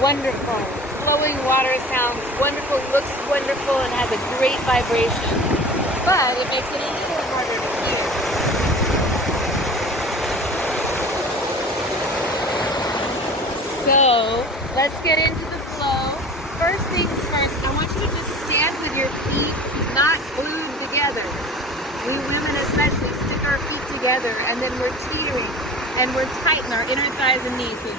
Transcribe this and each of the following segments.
Wonderful. Flowing water sounds wonderful, looks wonderful, and has a great vibration. But it makes it a little harder to hear. So, let's get into the flow. First things first, I want you to just stand with your feet not glued together. We women especially stick our feet together and then we're teetering and we're tight in our inner thighs and knees. So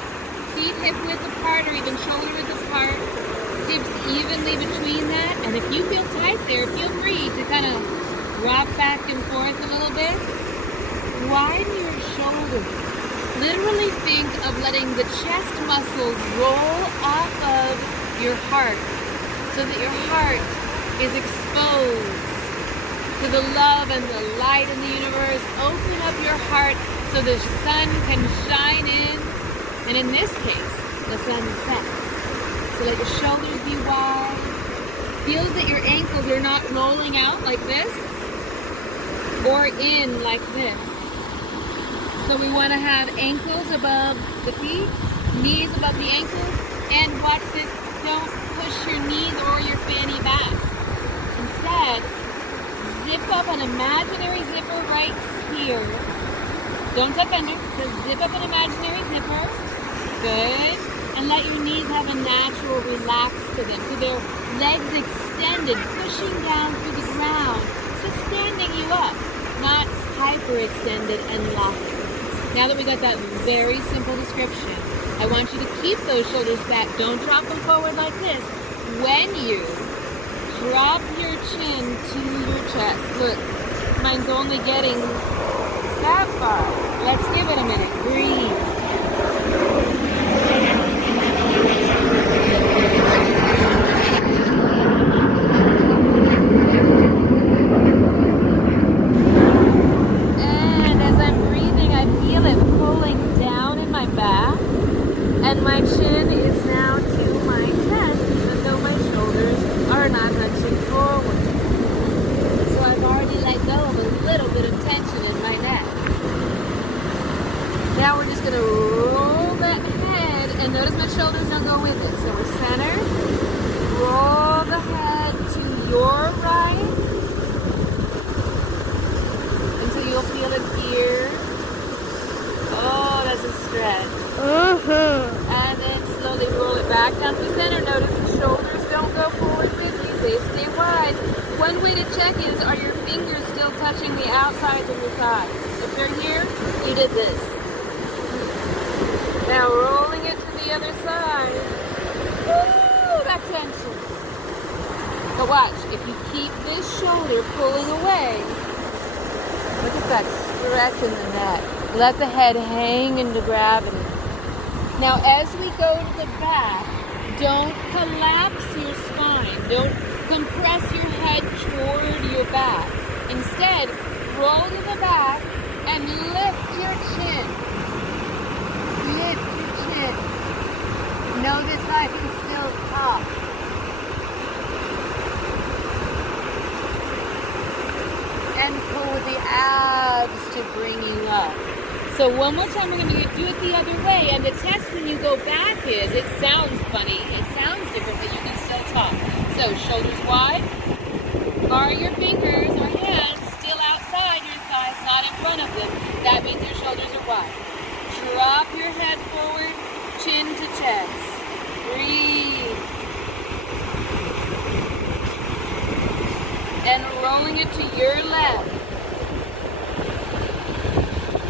feet hip width apart or even shoulder width apart, hips evenly between that. And if you feel tight there, feel free to kind of rock back and forth a little bit. Widen your shoulders. Literally think of letting the chest muscles roll off of your heart so that your heart is exposed to the love and the light in the universe. Open up your heart so the sun can shine in, and in this case, the sun sets. So let your shoulders be wide. Feel that your ankles are not rolling out like this or in like this. So we want to have ankles above the feet, knees above the ankles, and watch this, don't push your knees or your fanny back. Instead, zip up an imaginary zipper right here. Don't tuck under, just zip up an imaginary zipper. Good. And let your knees have a natural relax to them. So their legs extended, pushing down through the ground, just standing you up, not hyperextended and locked. Now that we got that very simple description, I want you to keep those shoulders back. Don't drop them forward like this. When you drop your chin to your chest, look, mine's only getting that far. Let's give it a minute. Breathe. And as I'm breathing, I feel it pulling down in my back, and my chin is now to my chest, even though my shoulders are not hunching forward. So I've already let go of a little bit of tension in my neck. Now we're just going to roll that head, and notice my shoulders don't go with it. So we're centered. Roll the head to your right until you'll feel it here. Oh, that's a stretch. And then slowly roll it back down to the center. Notice the shoulders don't go forward with you. They stay wide. One way to check is, are your fingers still touching the outsides of your thighs? If they're here, you did this. Now rolling it to the other side. Woo, that tension. But watch, if you keep this shoulder pulling away, look at that stretch in the neck. Let the head hang into gravity. Now as we go to the back, don't collapse your spine. Don't compress your head toward your back. Instead, roll to the back and lift your chin. Lift your chin. Notice I can still talk. And pull the abs to bring you up. So one more time, we're going to do it the other way. And the test when you go back is, it sounds funny, it sounds different, but you can still talk. So shoulders wide. Are your fingers or hands still outside your thighs, not in front of them? That means your shoulders are wide. Drop your head forward, chin to chest. Breathe. And rolling it to your left.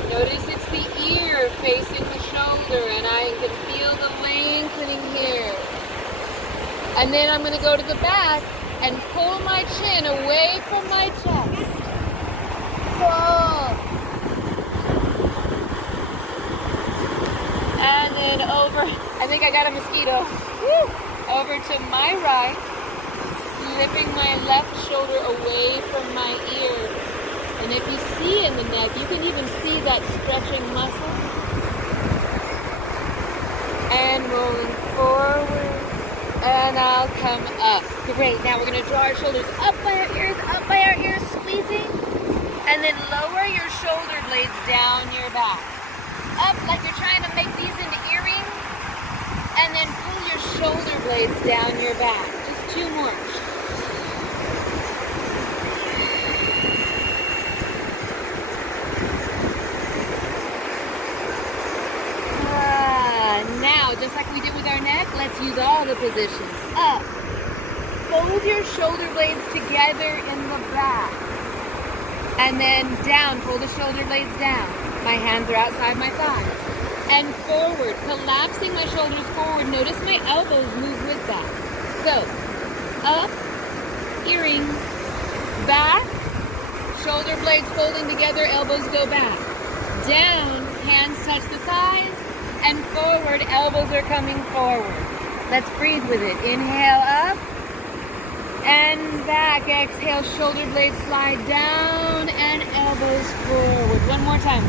Notice it's the ear facing the shoulder, and I can feel the lengthening here. And then I'm going to go to the back and pull my chin away from my chest. Pull. And then over, I think I got a mosquito. Woo. Over to my right, slipping my left shoulder away from my ear. And if you see in the neck, you can even see that stretching muscle. And rolling forward. And I'll come up. Great. Now we're going to draw our shoulders up by our ears, squeezing. And then lower your shoulder blades down your back. Up like you're trying to make these into earrings. And then pull your blades down your back. Just 2 more. Now, just like we did with our neck, let's use all the positions. Up. Fold your shoulder blades together in the back. And then down, fold the shoulder blades down. My hands are outside my thighs. And forward, collapsing my shoulders forward. Notice my elbows move with that. So, up, earrings, back, shoulder blades folding together, elbows go back. Down, hands touch the thighs, and forward, elbows are coming forward. Let's breathe with it. Inhale up, and back. Exhale, shoulder blades slide down, and elbows forward. One more time.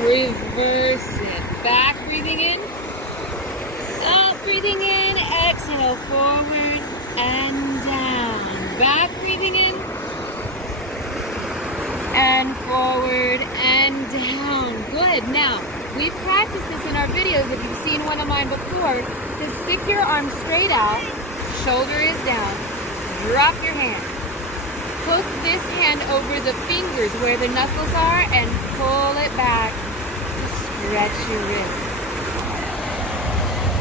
Reverse it. Back, breathing in. Up, breathing in. Exhale, forward and down. Back, breathing in. And forward and down. Good. Now, we've practiced this in our videos. If you've seen one of mine before, to stick your arm straight out, shoulder is down, drop your hand. Hook this hand over the fingers where the knuckles are and pull it back to stretch your wrist.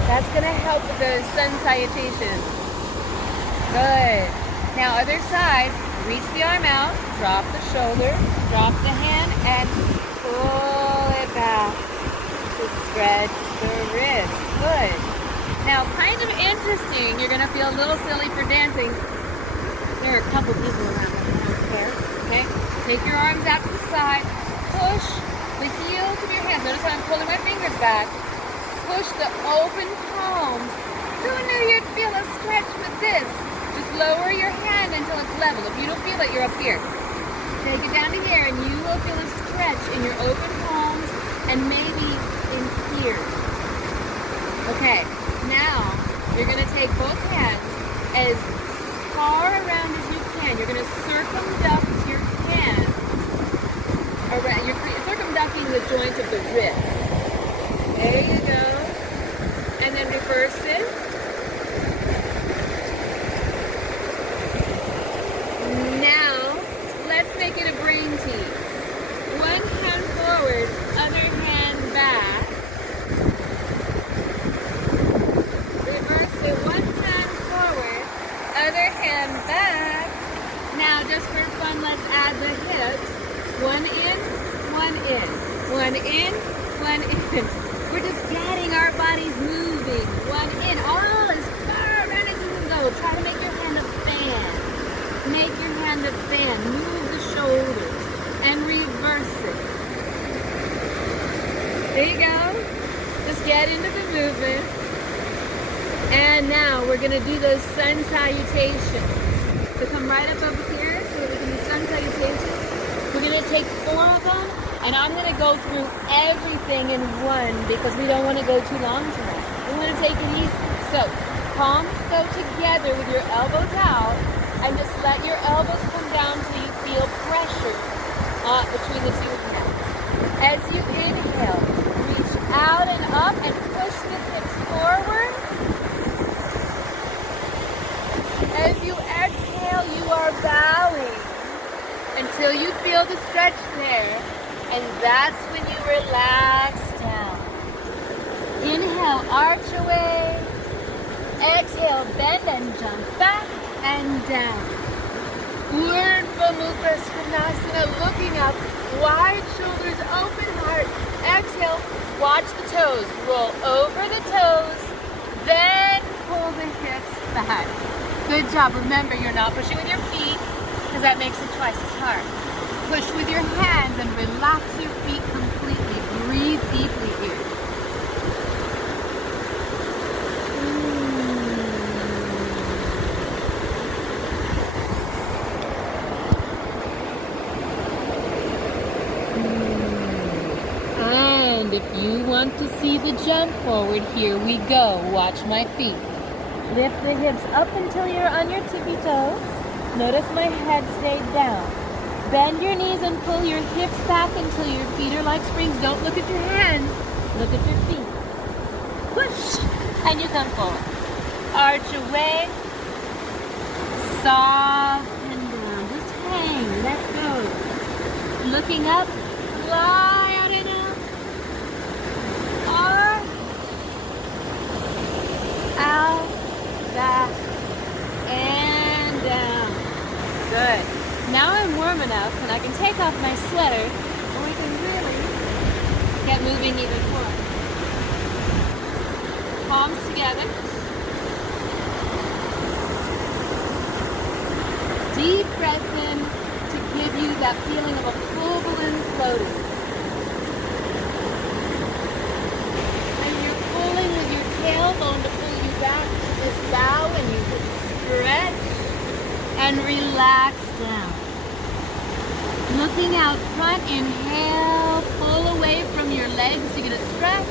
That's going to help with the sun salutation. Good. Now, other side, reach the arm out, drop the shoulder, drop the hand, and pull it back to stretch the wrist. Good. Now, kind of interesting, you're going to feel a little silly for dancing. There are a couple people around that don't care, okay? Take your arms out to the side, push the heels of your hands. Notice how I'm pulling my fingers back. Push the open palms. Who knew you'd feel a stretch with this? Just lower your hand until it's level. If you don't feel it, you're up here. Take it down to here, and you will feel a stretch in your open palms and maybe in here. Okay, now you're going to take both hands as far around as you can. You're going to circumduct your hands around. You're circumducting the joint of the wrist. There you go. And then reverse it. Now, let's make it a brain tease. One hand forward, other hand back. Reverse it. One hand forward, other hand back. Now, just for fun, let's add the hips. One in, one in. One in, one in. We're just getting our bodies moving. One in, all as far around as you can go. Try to make your hand a fan. Make your hand a fan. Move the shoulders and reverse it. There you go. Just get into the movement. And now we're going to do those sun salutations. So come right up over here so we can do sun salutations. We're going to take 4 of them. And I'm going to go through everything in one because we don't want to go too long tonight. We want to take it easy. So, palms go together with your elbows out, and just let your elbows come down till you feel pressure between the 2 hands. As you inhale, reach out and up and push the hips forward. As you exhale, you are bowing until you feel the stretch there. And that's when you relax down. Inhale, arch away. Exhale, bend and jump back and down. Urdhva Mukha Svanasana, looking up, wide shoulders, open heart. Exhale, watch the toes. Roll over the toes, then pull the hips back. Good job. Remember, you're not pushing with your feet because that makes it twice as hard. Push with your hands and relax your feet completely. Breathe deeply here. And if you want to see the jump forward, here we go. Watch my feet. Lift the hips up until you're on your tippy toes. Notice my head stayed down. Bend your knees and pull your hips back until your feet are like springs. Don't look at your hands. Look at your feet. Push, and you come forward. Arch away. Soften down. Just hang. Let go. Looking up. Fly out and up. Arch. Out. Back. And down. Good. Now I'm warm enough and I can take off my sweater and we can really get moving even more. Palms together. Deep breath in to give you that feeling of a full balloon floating. And you're pulling with your tailbone to pull you back to this bow, and you can stretch and relax down. Looking out front, inhale, pull away from your legs to get a stretch.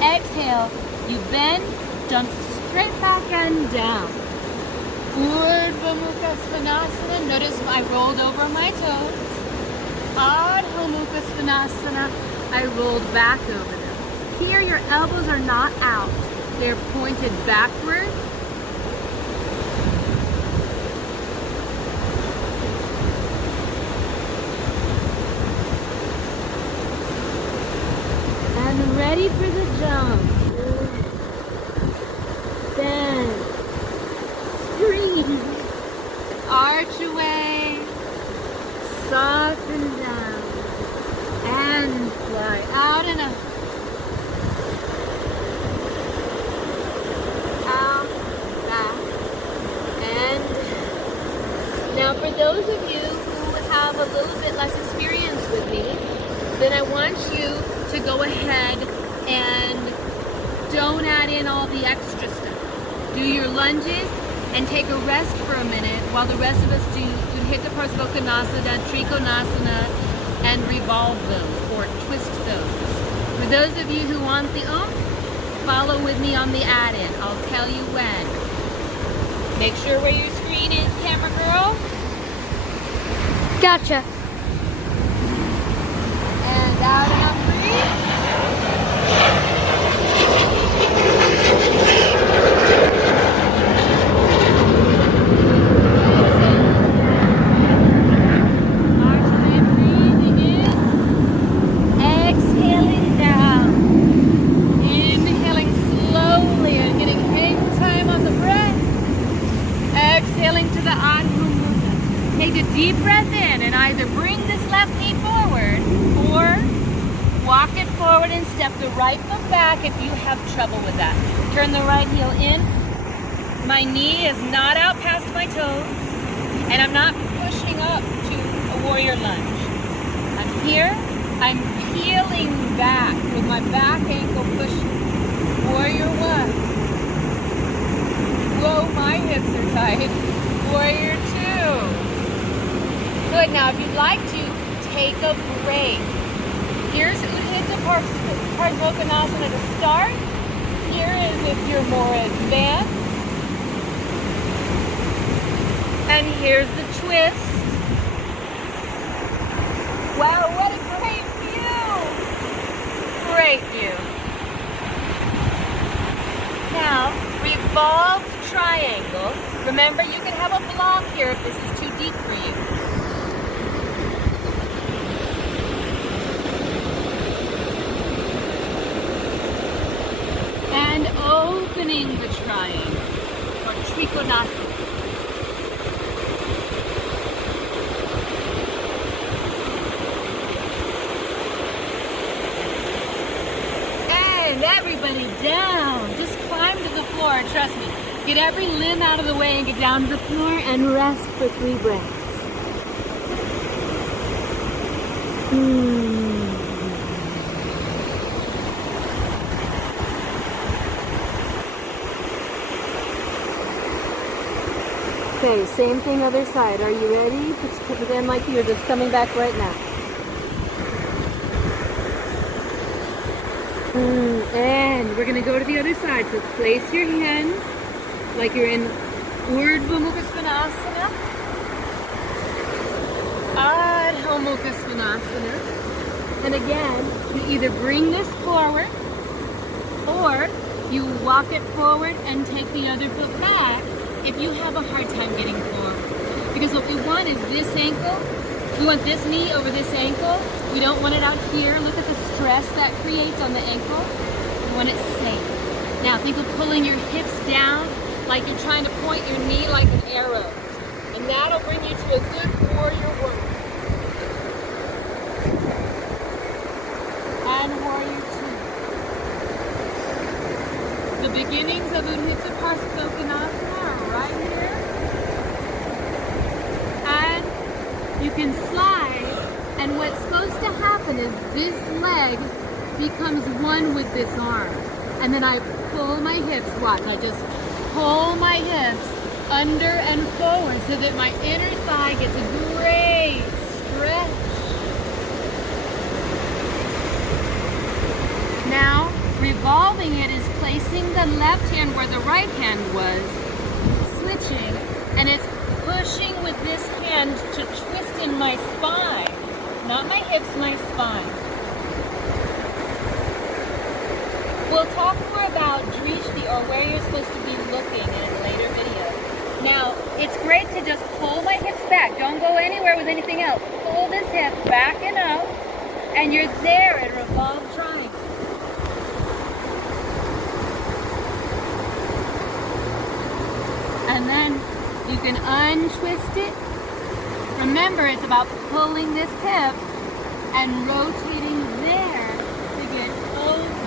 Exhale, you bend, jump straight back and down. Urdhva Mukha Svanasana. Notice I rolled over my toes. Adho Mukha Svanasana. I rolled back over them. Here your elbows are not out. They're pointed backward. And ready for the jump. Bend. Scream. Arch away. Soften down. And fly out and up. Out, back, and now for those of you who have a little bit less experience with me, then I want you to go ahead and don't add in all the extra stuff. Do your lunges and take a rest for a minute while the rest of us do Utthita Parsvakonasana, Trikonasana, and revolve those or twist those. For those of you who want the oomph, follow with me on the add-in. I'll tell you when. Make sure where your screen is, camera girl. Gotcha. And out and up, breathe. Deep breath in and either bring this left knee forward or walk it forward and step the right foot back if you have trouble with that. Turn the right heel in. My knee is not out past my toes and I'm not pushing up to a warrior lunge. I'm here. I'm peeling back with my back ankle pushing. Warrior one. Whoa, my hips are tight. Warrior two. Good. Now, if you'd like to take a break, here's Utthita Parsvakonasana to start. Here is if you're more advanced. And here's the twist. Wow, what a great view! Great view. Now, revolved triangle. Remember, you can have a block here if this is too deep for you. And opening the triangle, or Trikonasana. And everybody down. Just climb to the floor, trust me. Get every limb out of the way and get down to the floor and rest for 3 breaths. Okay, same thing other side. Are you ready? Pretend like you're just coming back right now. And we're going to go to the other side. So place your hands like you're in Urdhva Mukha Svanasana, Adho Mukha Svanasana, And again, you either bring this forward or you walk it forward and take the other foot back if you have a hard time getting forward. Because what we want is this ankle. We want this knee over this ankle. We don't want it out here. Look at the stress that creates on the ankle. We want it safe. Now think of pulling your hips down like you're trying to point your knee like an arrow. And that'll bring you to a good warrior work. And warrior two. The beginnings of Untitled Chapter are right here. And you can slide, and what's supposed to happen is this leg becomes one with this arm. And then I pull my hips, watch, I just pull my hips under and forward so that my inner thigh gets a great stretch. Now, revolving it is placing the left hand where the right hand was, switching, and it's pushing with this hand to twist in my spine. Not my hips, my spine. We'll talk more about drishti, or where you're supposed to be looking, in a later video. Now, it's great to just pull my hips back. Don't go anywhere with anything else. Pull this hip back and out, and you're there in revolve triangle. And then you can untwist it. Remember, it's about pulling this hip and rotating there to get over.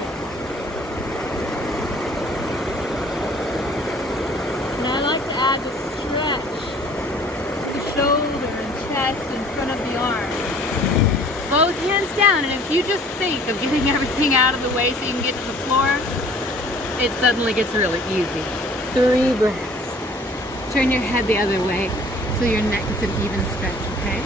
Now I like to add the stretch, the shoulder and chest in front of the arm. Both hands down, and if you just think of getting everything out of the way so you can get to the floor, it suddenly gets really easy. 3 breaths. Turn your head the other way so your neck gets an even stretch, okay?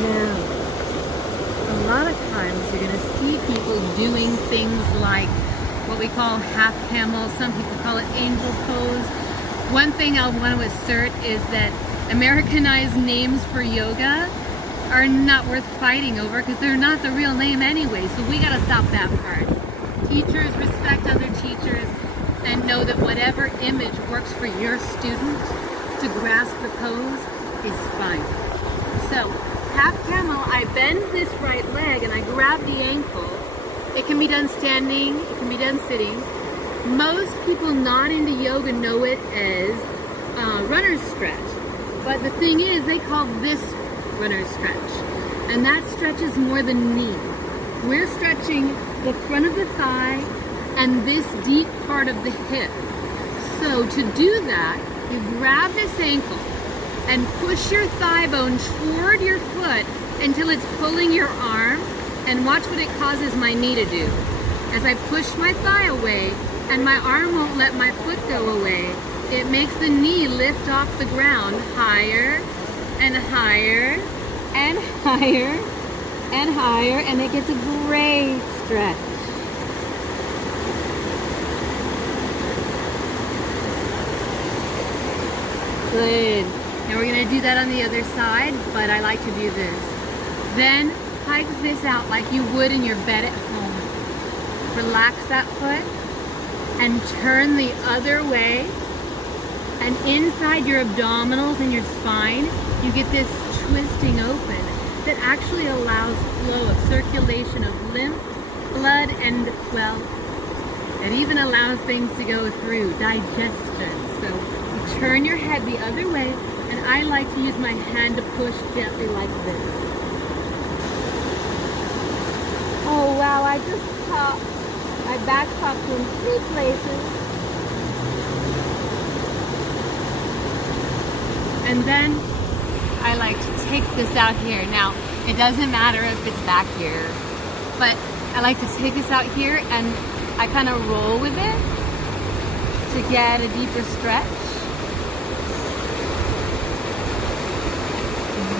Now, a lot of times you're going to see people doing things like what we call half camel. Some people call it angel pose. One thing I want to assert is that Americanized names for yoga are not worth fighting over because they're not the real name anyway, so we got to stop that part. Teachers respect other teachers and know that whatever image works for your student to grasp the pose is fine. So, half camel, I bend this right leg and I grab the ankle. It can be done standing, it can be done sitting. Most people not into yoga know it as runner's stretch. But the thing is, they call this runner's stretch. And that stretches more the knee. We're stretching the front of the thigh and this deep part of the hip. So to do that, you grab this ankle and push your thigh bone toward your foot until it's pulling your arm. And watch what it causes my knee to do. As I push my thigh away, and my arm won't let my foot go away, it makes the knee lift off the ground higher and higher and higher and higher, and it gets a great stretch. Good. Now we're going to do that on the other side, but I like to do this. Then hike this out like you would in your bed at home. Relax that foot and turn the other way, and inside your abdominals and your spine you get this twisting open that actually allows flow of circulation of lymph, blood, and, well, it even allows things to go through digestion. So you turn your head the other way, and I like to use my hand to push gently like this. Oh wow, I just popped. My back popped in 3 places. And then I like to take this out here. Now, it doesn't matter if it's back here, but I like to take this out here and I kind of roll with it to get a deeper stretch.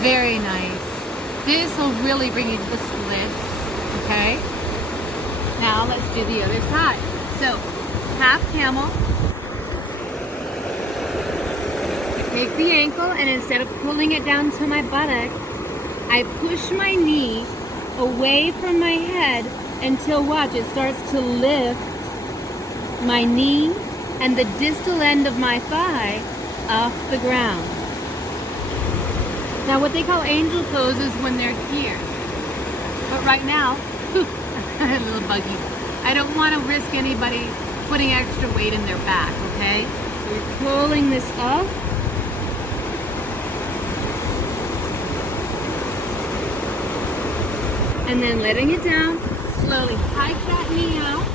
Very nice. This will really bring you to the splits. Now let's do the other side. So, half camel. Take the ankle, and instead of pulling it down to my buttock, I push my knee away from my head until, watch, it starts to lift my knee and the distal end of my thigh off the ground. Now, what they call angel pose is when they're here. But right now, a little buggy. I don't want to risk anybody putting extra weight in their back, okay? So we're pulling this up. And then letting it down. Slowly hike that knee out.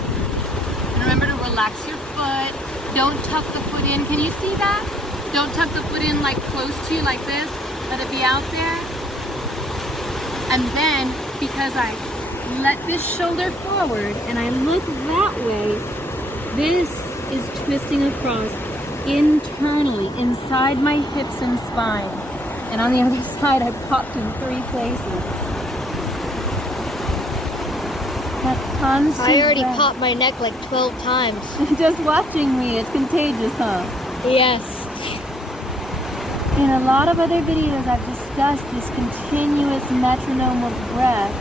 And remember to relax your foot. Don't tuck the foot in. Can you see that? Don't tuck the foot in like close to you like this. Let it be out there. And then, because I let this shoulder forward and I look that way, this is twisting across internally, inside my hips and spine. And on the other side, I popped in 3 places. That constant I already breath. popped my neck like 12 times. Just watching me, it's contagious, huh? Yes. In a lot of other videos, I've discussed this continuous metronome of breath.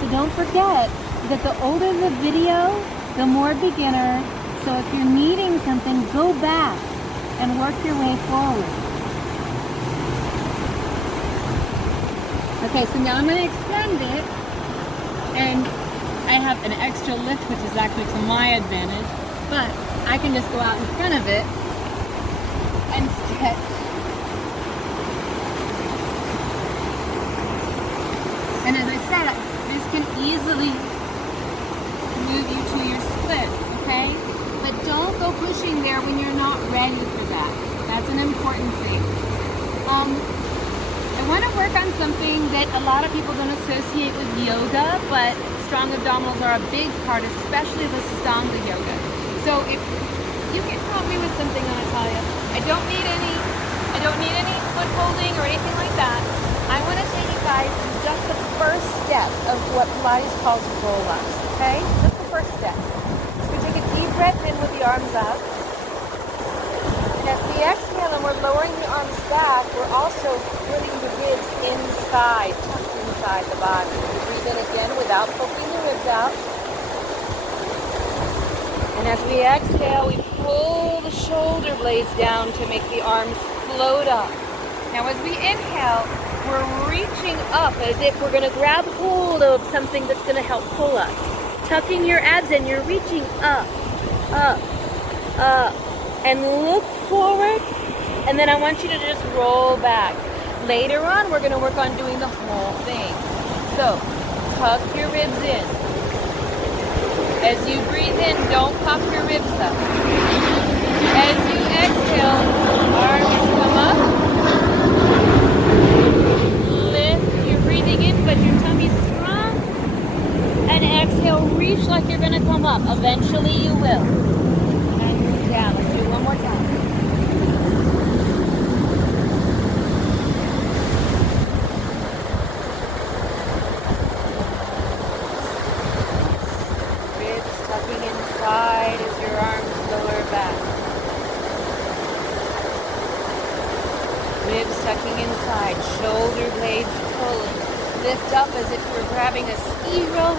So don't forget that the older the video, the more beginner. So if you're needing something, go back and work your way forward. Okay, so now I'm going to extend it. And I have an extra lift, which is actually to my advantage. But I can just go out in front of it and stretch. And as I said, this can easily move you to your splits, okay? But don't go pushing there when you're not ready for that. That's an important thing. I want to work on something that a lot of people don't associate with yoga, but strong abdominals are a big part, especially the Stanga yoga. So if you can help me with something, Natalia, I don't need any foot holding or anything like that. I want to take you guys to just the first step of what Pilates calls roll-ups, okay? Just the first step. So we take a deep breath in with the arms up. And as we exhale and we're lowering the arms back, we're also putting the ribs inside, tucked inside the body. We breathe in again without poking the ribs out. And as we exhale, we pull the shoulder blades down to make the arms float up. Now as we inhale, we're reaching up as if we're going to grab hold of something that's going to help pull us. Tucking your abs in, you're reaching up, up, up. And look forward. And then I want you to just roll back. Later on, we're going to work on doing the whole thing. So, tuck your ribs in. As you breathe in, don't pop your ribs up. As you exhale, arms come up. Lift, you're breathing in, but your tummy's strong. And exhale, reach like you're going to come up. Eventually you will. And move down. Let's do it one more time. Ribs tucking inside as your arms lower back. Ribs tucking inside, shoulder blades pulling. Lift up as if you're grabbing a ski rope,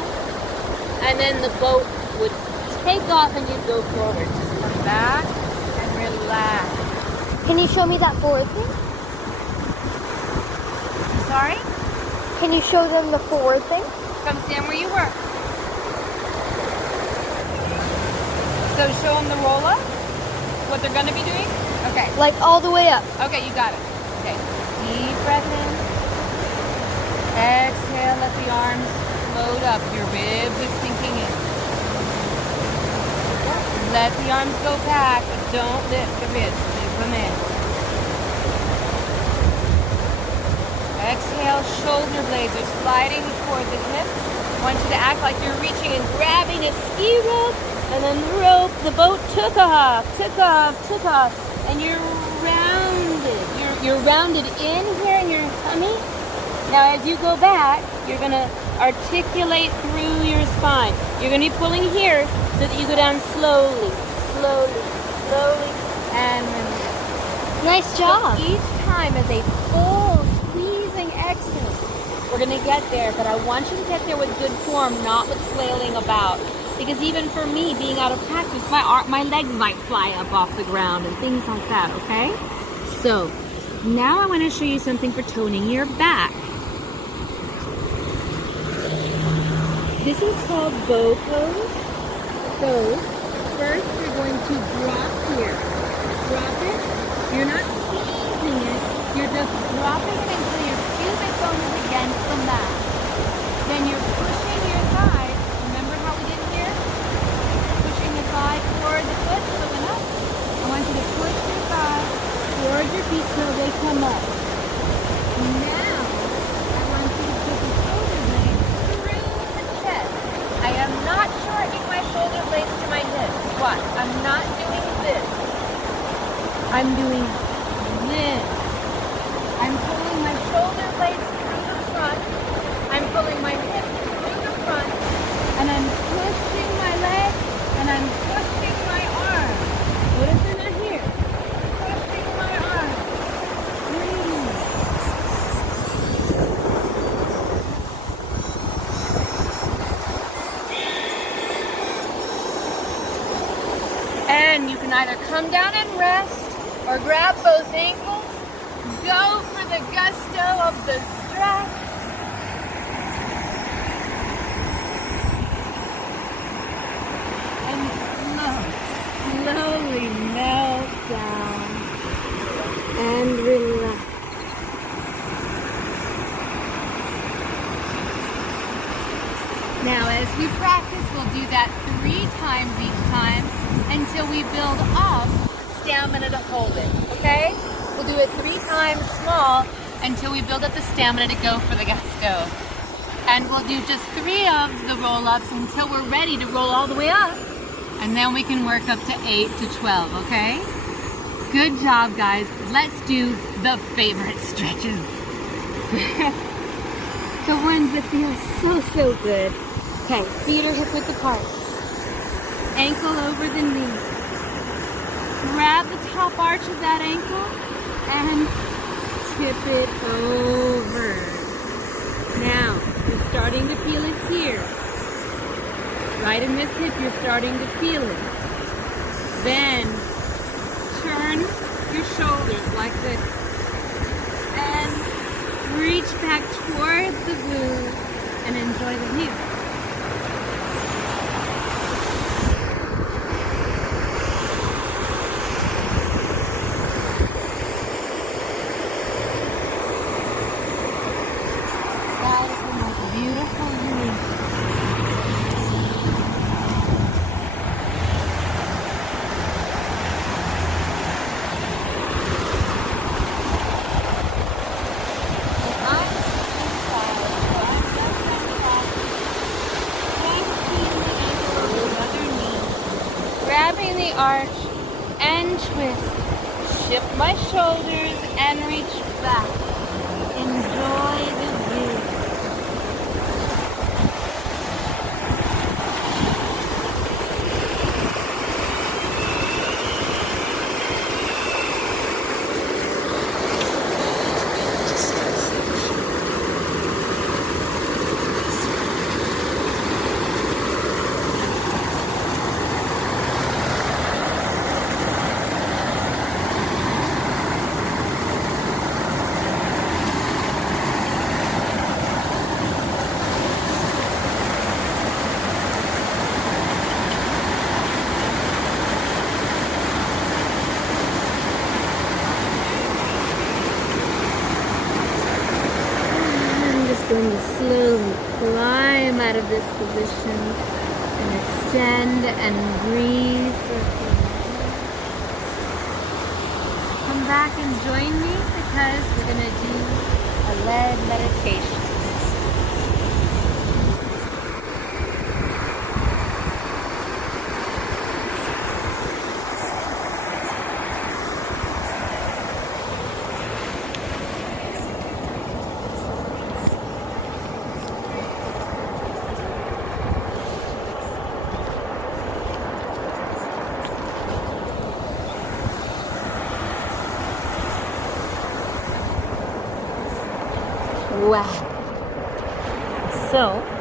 and then the boat would take off and you'd go forward. Just come back and relax. Can you show me that forward thing? I'm sorry? Can you show them the forward thing? Come stand where you were. So show them the roll up, what they're going to be doing? Okay. Like all the way up. Okay, you got it. Okay, deep breath in. Exhale, let the arms float up. Your ribs are sinking in. Let the arms go back, but don't lift the ribs. Leave them in. Exhale, shoulder blades are sliding toward the hips. I want you to act like you're reaching and grabbing a ski rope, and then the rope, the boat took off, and you're rounded. You're rounded in here in your tummy. Now as you go back, you're gonna articulate through your spine. You're going to be pulling here so that you go down slowly, slowly, slowly, and release. Nice job. So each time is a full squeezing exhale. We're going to get there, but I want you to get there with good form, not with flailing about. Because even for me, being out of practice, my legs might fly up off the ground and things like that, okay? So, now I want to show you something for toning your back. This is called bow pose. So, first you're going to drop here. Drop it. You're not squeezing it. You're just dropping it until your pubic bone is against the mat. Then you're pushing your thigh. Remember how we did here? Pushing your thigh toward the foot, coming up. I want you to push your thigh towards your feet till they come up. Now, I want you to put the shoulder blades through the chest. I am not shortening my shoulder blades to my hips. Watch, I'm not doing this. I'm doing this. I'm pulling my shoulder blades through the front. I'm pulling my hips through the front. And I'm pushing my leg. And I'm pushing my arm. Notice they're not here. Pushing my arm. Breathe. And you can either come down and rest or grab both ankles. Go for the gusto of the stretch. And slowly melt down and relax. Now as we practice, we'll do that 3 times each time until we build up stamina to hold it, okay? We'll do it 3 times small until we build up the stamina to go for the gusto. And we'll do just 3 of the roll-ups until we're ready to roll all the way up. And then we can work up to 8 to 12, okay? Good job, guys. Let's do the favorite stretches. The ones that feel so good. Okay, feet are hip width apart. Ankle over the knee. Grab the top arch of that ankle and tip it over. Now, you're starting to feel it here. Right in this hip, you're starting to feel it. Then, turn your shoulders like this. And reach back towards the glute and enjoy the view. Grabbing the arch and twist. Shift my shoulders and reach back. Enjoy the view. Going to slowly climb out of this position and extend and breathe for a few minutes. Come back and join me because we're going to do a lead meditation. Wow. So